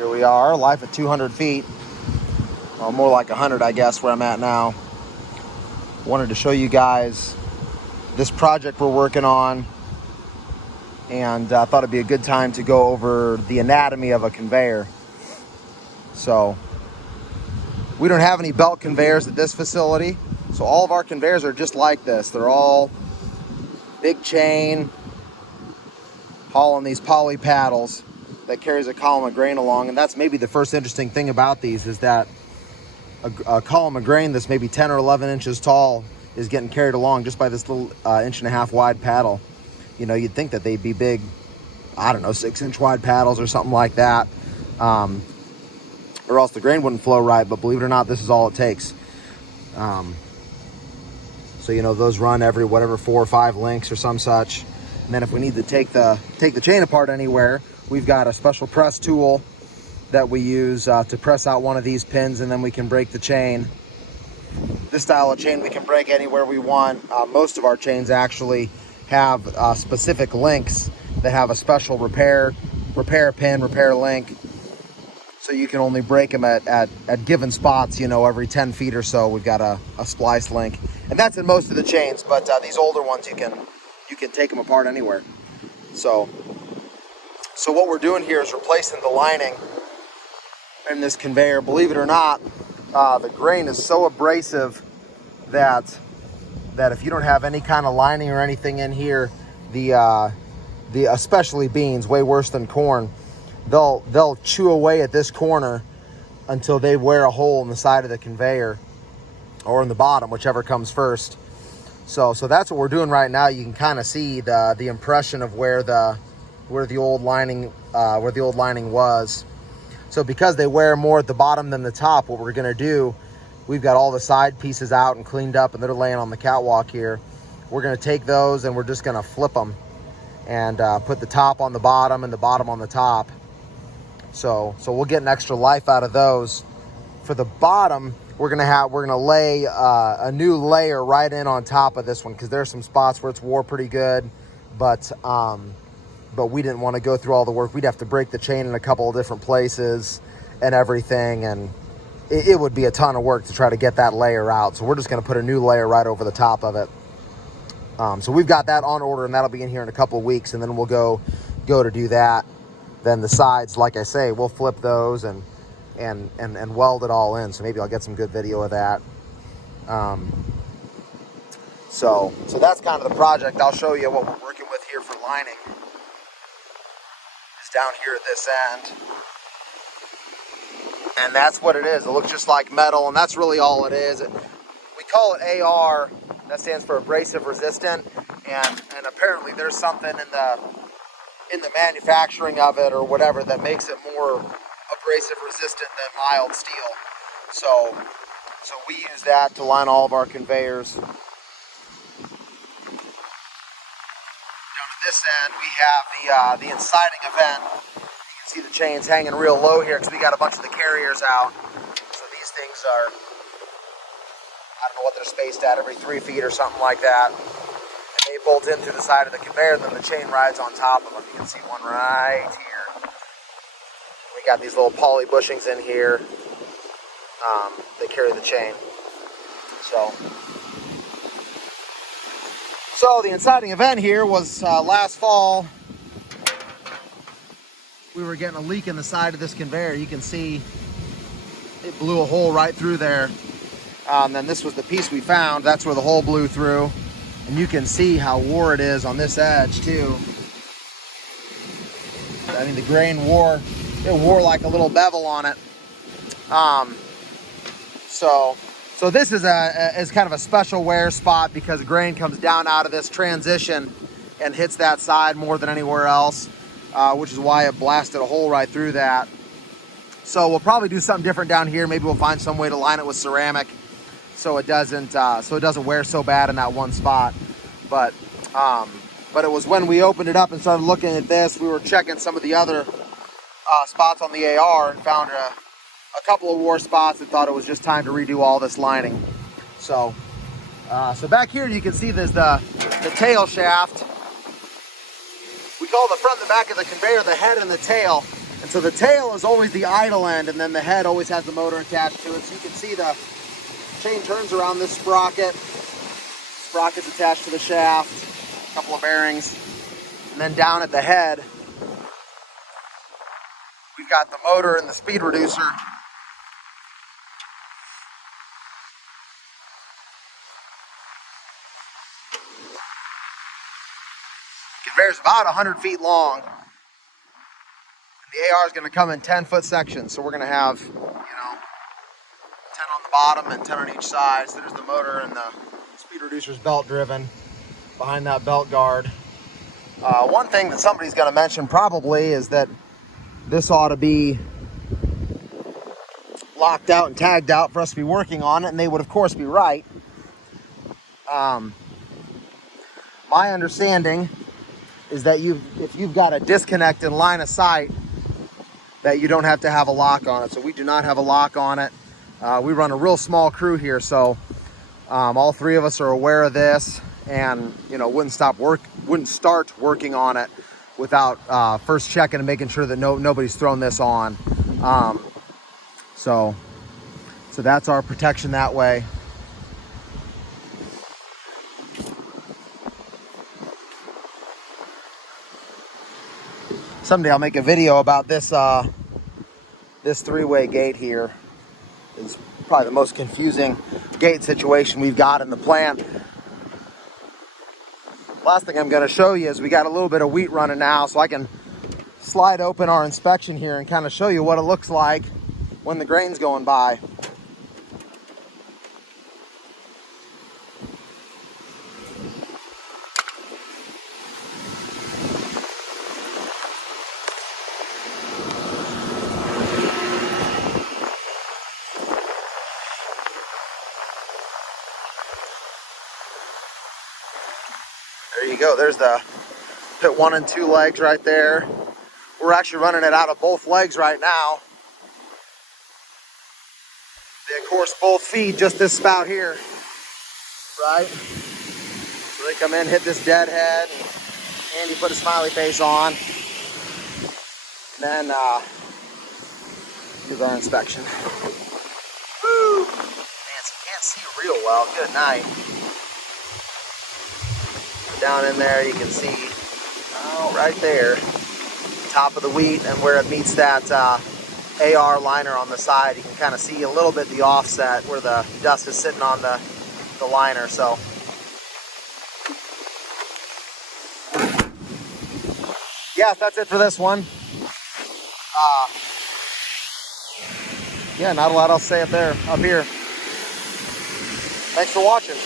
Here we are, live at 200 feet. Well, more like 100, I guess, where I'm at now. Wanted to show you guys this project we're working on, and I thought it'd be a good time to go over the anatomy of a conveyor. So, we don't have any belt conveyors at this facility, so all of our conveyors are just like this. They're all big chain, hauling these poly paddles that carries a column of grain along. And that's maybe the first interesting thing about these, is that a column of grain that's maybe 10 or 11 inches tall is getting carried along just by this little 1.5 inch wide paddle. You know, you'd think that they'd be big, I don't know, 6-inch wide paddles or something like that, or else the grain wouldn't flow right. But believe it or not, this is all it takes. So, you know, those run every 4 or 5 links or some such. And then if we need to take the chain apart anywhere, we've got a special press tool that we use to press out one of these pins, and then we can break the chain. This style of chain we can break anywhere we want. Most of our chains actually have specific links that have a special repair pin, repair link. So you can only break them at given spots, you know, every 10 feet or so. We've got a splice link. And that's in most of the chains, but these older ones, you can take them apart anywhere. So what we're doing here is replacing the lining in this conveyor. Believe it or not, the grain is so abrasive that if you don't have any kind of lining or anything in here, the especially beans, way worse than corn, they'll chew away at this corner until they wear a hole in the side of the conveyor, or in the bottom, whichever comes first. So that's what we're doing right now. You can kind of see the impression of where the old lining was. So because they wear more at the bottom than the top, what we're gonna do, we've got all the side pieces out and cleaned up, and they're laying on the catwalk here. We're gonna take those and we're just gonna flip them and put the top on the bottom and the bottom on the top. So we'll get an extra life out of those. For the bottom, we're gonna lay a new layer right in on top of this one, because there's some spots where it's wore pretty good, but we didn't want to go through all the work. We'd have to break the chain in a couple of different places and everything, and it would be a ton of work to try to get that layer out. So we're just gonna put a new layer right over the top of it. So we've got that on order, and that'll be in here in a couple of weeks, and then we'll go to do that. Then the sides, like I say, we'll flip those and weld it all in. So maybe I'll get some good video of that. So that's kind of the project. I'll show you what we're working with here for lining. It's down here at this end. And that's what it is. It looks just like metal, and that's really all it is. We call it AR. That stands for abrasive resistant. And apparently there's something in the manufacturing of it or whatever that makes it more abrasive resistant than mild steel. So we use that to line all of our conveyors. Down at this end, we have the inciting event. You can see the chains hanging real low here because we got a bunch of the carriers out. So these things are, I don't know what they're spaced at, every 3 feet or something like that. And they bolt in through the side of the conveyor, and then the chain rides on top of them. You can see one right here. We got these little poly bushings in here. They carry the chain. So the inciting event here was last fall. We were getting a leak in the side of this conveyor. You can see it blew a hole right through there. And then this was the piece we found. That's where the hole blew through. And you can see how wore it is on this edge too. I mean, the grain wore like a little bevel on it. So this is kind of a special wear spot, because grain comes down out of this transition and hits that side more than anywhere else, which is why it blasted a hole right through that. So we'll probably do something different down here. Maybe we'll find some way to line it with ceramic so it doesn't wear so bad in that one spot. But it was when we opened it up and started looking at this, we were checking some of the other spots on the AR and found a couple of wore spots and thought it was just time to redo all this lining. So back here you can see there's the tail shaft. We call the front and the back of the conveyor the head and the tail. And so the tail is always the idle end, and then the head always has the motor attached to it. So you can see the chain turns around this sprocket. Sprocket's attached to the shaft, a couple of bearings. And then down at the head, we've got the motor and the speed reducer. Conveyor's about 100 feet long. The AR is going to come in 10-foot sections, so we're going to have, 10 on the bottom and 10 on each side. So there's the motor, and the speed reducer's belt driven behind that belt guard. One thing that somebody's going to mention probably is that this ought to be locked out and tagged out for us to be working on it, and they would of course be right. My understanding is that if you've got a disconnect in line of sight, that you don't have to have a lock on it. So we do not have a lock on it. We run a real small crew here, so all three of us are aware of this, and wouldn't start working on it without first checking and making sure that nobody's thrown this on. So that's our protection that way. Someday I'll make a video about this this three-way gate here. It's probably the most confusing gate situation we've got in the plant. Last thing I'm going to show you is we got a little bit of wheat running now, so I can slide open our inspection here and kind of show you what it looks like when the grain's going by. There you go. There's the pit 1 and 2 legs right there. We're actually running it out of both legs right now. They, of course, both feed just this spout here, right? So they come in, hit this deadhead, and Andy put a smiley face on. And then here's our inspection. Woo! Man, can't see real well. Good night. Down in there, you can see right there, top of the wheat, and where it meets that AR liner on the side, you can kind of see a little bit the offset where the dust is sitting on the liner. So yes, that's it for this one. Yeah, not a lot else to say up here. Thanks for watching.